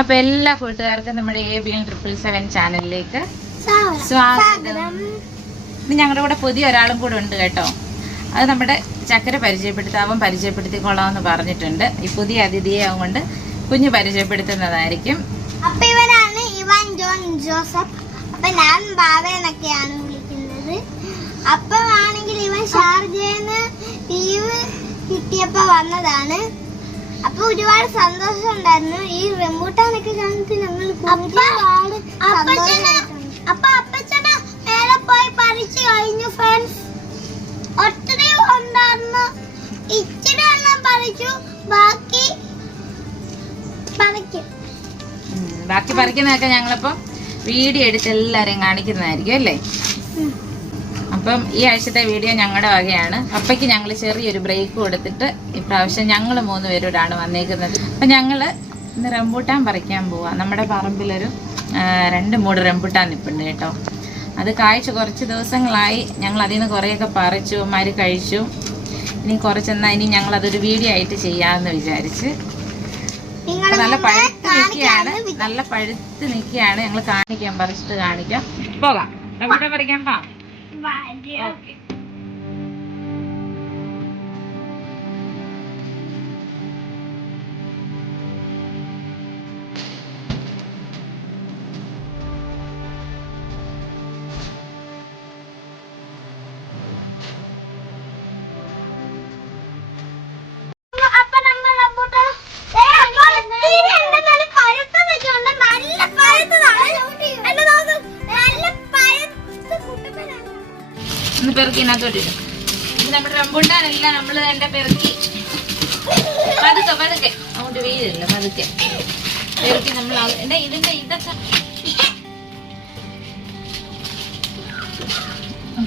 അപ്പൊ എല്ലാ കൂട്ടുകാർക്കും നമ്മുടെ ABN777 ചാനലിലേക്ക് സ്വാഗതം. ഇനി ഞങ്ങളുടെ കൂടെ പുതിയ ഒരാളും കൂടെ ഉണ്ട് കേട്ടോ. അത് നമ്മുടെ ചക്കര പരിചയപ്പെടുത്തിക്കൊള്ളാമെന്ന് പറഞ്ഞിട്ടുണ്ട്. ഈ പുതിയ അതിഥിയെ കൊണ്ട് കുഞ്ഞ് പരിചയപ്പെടുത്തുന്നതായിരിക്കും. അപ്പൊ ഇവരാണ് ഇവാൻ ജോൺ ജോസഫ്. അപ്പൊ ഞാൻ ബാബ എന്നൊക്കെയാണ് വിളിക്കുന്നത്. അപ്പൊ ആണെങ്കിൽ ഇവൻ ഷാർജന്ന് ലീവ് കിട്ടിയപ്പോ വന്നതാണ്. അപ്പൊ ഒരുപാട് സന്തോഷം ഉണ്ടായിരുന്നു. ഈ റംബൂട്ടാനൊക്കെ കണ്ടിട്ട് ഞങ്ങൾ അപ്പൊ അപ്പച്ചന് മേലെ പോയി പറിച്ചു കഴിഞ്ഞു ഫ്രണ്ട്സ്. ഒത്തിരി ഉണ്ടായിരുന്നു, ഇച്ചിരി എല്ലാം പറിച്ചു. ബാക്കി പറിക്കുന്നതൊക്കെ ഞങ്ങളിപ്പം വീഡിയോ എടുത്ത് എല്ലാരെയും കാണിക്കുന്നതായിരിക്കും അല്ലേ. അപ്പം ഈ ആഴ്ചത്തെ വീഡിയോ ഞങ്ങളുടെ വകയാണ്. അപ്പയ്ക്ക് ഞങ്ങൾ ചെറിയൊരു ബ്രേക്ക് കൊടുത്തിട്ട് ഇപ്രാവശ്യം ഞങ്ങൾ 3 പേരോടാണ് വന്നേക്കുന്നത്. അപ്പം ഞങ്ങൾ ഇന്ന് റംബൂട്ടാൻ പറിക്കാൻ പോവാം. നമ്മുടെ പറമ്പിലൊരു 2 മൂട് റംബൂട്ടാൻ നിൽപ്പുണ്ട് കേട്ടോ. അത് കായ്ച്ച് കുറച്ച് ദിവസങ്ങളായി. ഞങ്ങൾ അതിൽ നിന്ന് കുറേയൊക്കെ പറിച്ചു, മാര് കഴിച്ചു. ഇനി കുറച്ചെന്നാൽ ഇനി ഞങ്ങൾ അതൊരു വീഡിയോ ആയിട്ട് ചെയ്യാമെന്ന് വിചാരിച്ച്. നല്ല പഴുത്ത് നിൽക്കുകയാണ്. ഞങ്ങൾ കാണിക്കാം, പറിച്ചിട്ട് കാണിക്കാം. പോകാം, റംബൂട്ടാൻ പറിക്കാൻ പോകാം. Okay. പെറുക്കിനകത്തോട്ടിടും. നമ്മുടെ റംബൂട്ടാനെല്ലാം നമ്മൾ തന്നെ പെറുക്കി പതുക്കെ അങ്ങോട്ട് വീഴില്ല, പതുക്കെ പെറുക്കി നമ്മൾ ഇതിന്റെ ഇതൊക്കെ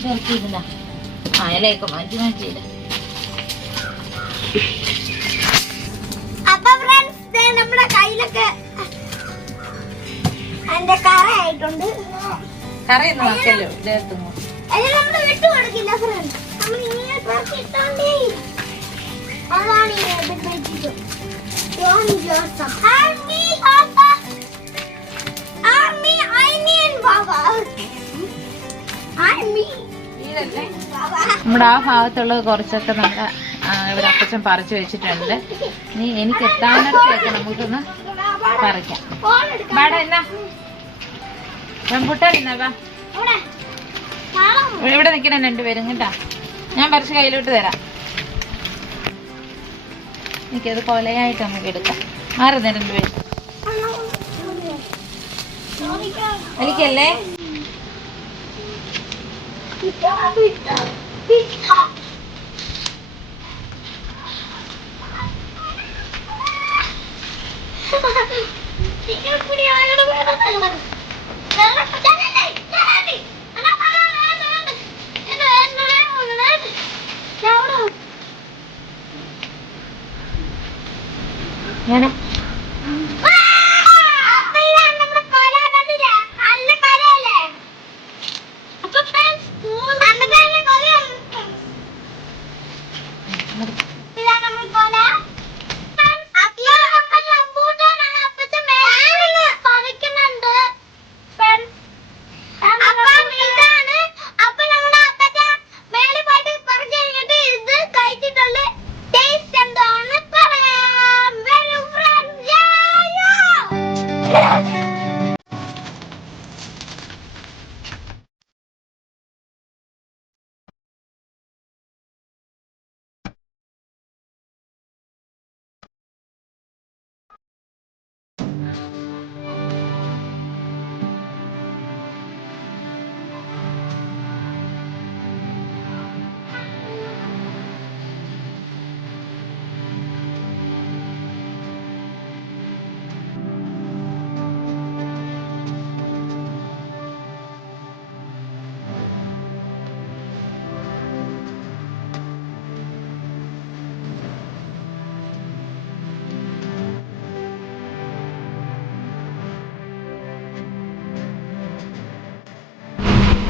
പെറുക്കിയില്ല. ഇലയൊക്കെ മാറ്റിയില്ല. അപ്പൊ ഫ്രണ്ട്സ് നമ്മുടെ കയ്യിലൊക്കെ അതിന്റെ കറ ആയിട്ടുണ്ട്. കറയൊന്നും ആക്കല്ലോ ഇതെത്തുന്നു. നമ്മൾ വിട്ടു കൊടുക്കില്ല ഫ്രണ്ട്സ്. നമ്മൾ ഇങ്ങനെ പെറുക്കിട്ടോണ്ടേ. അതാണ് ജോൺ ജോസഫ് ആർമി നമ്മുടെ ആ ഭാഗത്തുള്ളത് കുറച്ചൊക്കെ നമ്മുടെ ഇവിടെ അപ്പച്ചൻ പറിച്ചു വെച്ചിട്ടുണ്ട്. ഇനി എനിക്ക് എത്താനൊക്കെ നമുക്കൊന്ന് പറിക്കാം. ബാടാ എന്നാ റംബൂട്ടാൻ എന്നാ ഇവിടെ നിൽക്കണം 2 പേരും കേട്ടാ. ഞാൻ പറിച്ച് കയ്യിലോട്ട് തരാം. എനിക്കത് കൊലയായിട്ട് നമുക്ക് എടുക്കാം. മാറുന്ന 2 പേര് എനിക്കല്ലേ.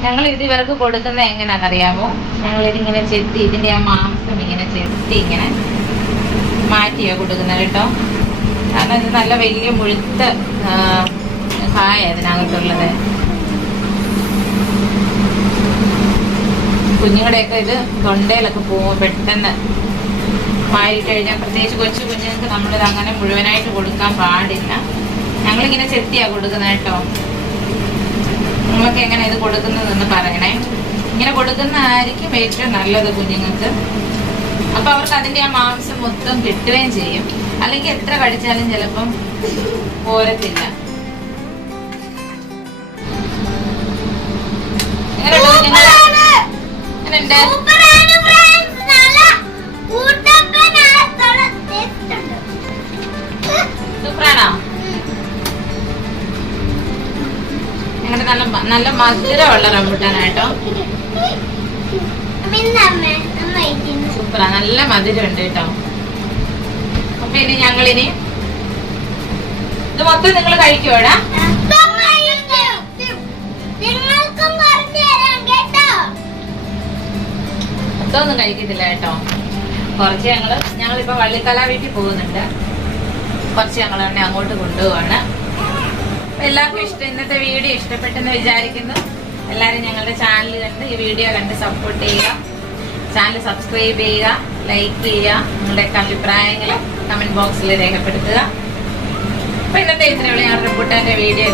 ഞാൻ ഇത് ഇവർക്ക് കൊടുക്കുന്നത് എങ്ങനെയാണെന്നറിയാമോ? ഞങ്ങളിതിങ്ങനെ ചെത്തി, ഇതിന്റെ ആ മാംസം ഇങ്ങനെ ചെത്തി ഇങ്ങനെ മാറ്റിയാ കൊടുക്കുന്നത് കേട്ടോ. കാരണം ഇത് നല്ല വലിയ മുഴുത്ത കായ അതിനകത്തുള്ളത്. കുഞ്ഞുങ്ങളുടെയൊക്കെ ഇത് തൊണ്ടയിലൊക്കെ പോകും പെട്ടെന്ന്. വായിട്ട് കഴിഞ്ഞാൽ പ്രത്യേകിച്ച് കൊച്ചു കുഞ്ഞുങ്ങൾക്ക് നമ്മളിത് അങ്ങനെ മുഴുവനായിട്ട് കൊടുക്കാൻ പാടില്ല. ഞങ്ങളിങ്ങനെ ചെത്തിയാണ് കൊടുക്കുന്നത് കേട്ടോ. നിങ്ങൾക്ക് എങ്ങനെ ഇത് കൊടുക്കുന്നതെന്ന് പറയണേ. ഇങ്ങനെ കൊടുക്കുന്നതായിരിക്കും ഏറ്റവും നല്ലത് കുഞ്ഞുങ്ങൾക്ക്. അപ്പം അവർക്ക് അതിൻ്റെ ആ മാംസം മൊത്തം കിട്ടുകയും ചെയ്യും. അല്ലെങ്കിൽ എത്ര കടിച്ചാലും ചിലപ്പം പോരത്തില്ല. എങ്ങനെയുണ്ട്? സൂപ്പറാണോ? ഞങ്ങളുടെ നല്ല മധുരമുള്ള റംബുട്ടാനാട്ടോ. സൂപ്പറാ, നല്ല മധുരമുണ്ട് കേട്ടോ. അപ്പൊ ഇനി ഞങ്ങളിനി ഇത് മൊത്തം നിങ്ങൾ കഴിക്കുവോടാ? മൊത്തമൊന്നും കഴിക്കത്തില്ല കേട്ടോ. കുറച്ച് ഞങ്ങളിപ്പോ വള്ളിത്തല വീട്ടിൽ പോകുന്നുണ്ട്. കുറച്ച് ഞങ്ങൾ തന്നെ അങ്ങോട്ട് കൊണ്ടുപോവാണ്. എല്ലാവർക്കും ഇന്നത്തെ വീഡിയോ ഇഷ്ടപ്പെട്ടെന്ന് വിചാരിക്കുന്നു. എല്ലാവരും ഞങ്ങളുടെ ചാനൽ കണ്ട് ഈ വീഡിയോ കണ്ട് സപ്പോർട്ട് ചെയ്യുക. ചാനൽ സബ്സ്ക്രൈബ് ചെയ്യുക, ലൈക്ക് ചെയ്യുക, നിങ്ങളുടെയൊക്കെ അഭിപ്രായങ്ങൾ കമന്റ് ബോക്സിൽ രേഖപ്പെടുത്തുക. അപ്പൊ ഇന്നത്തെ ഇത്രയുള്ള ഞാൻ റംബുട്ടാന്റെ വീഡിയോ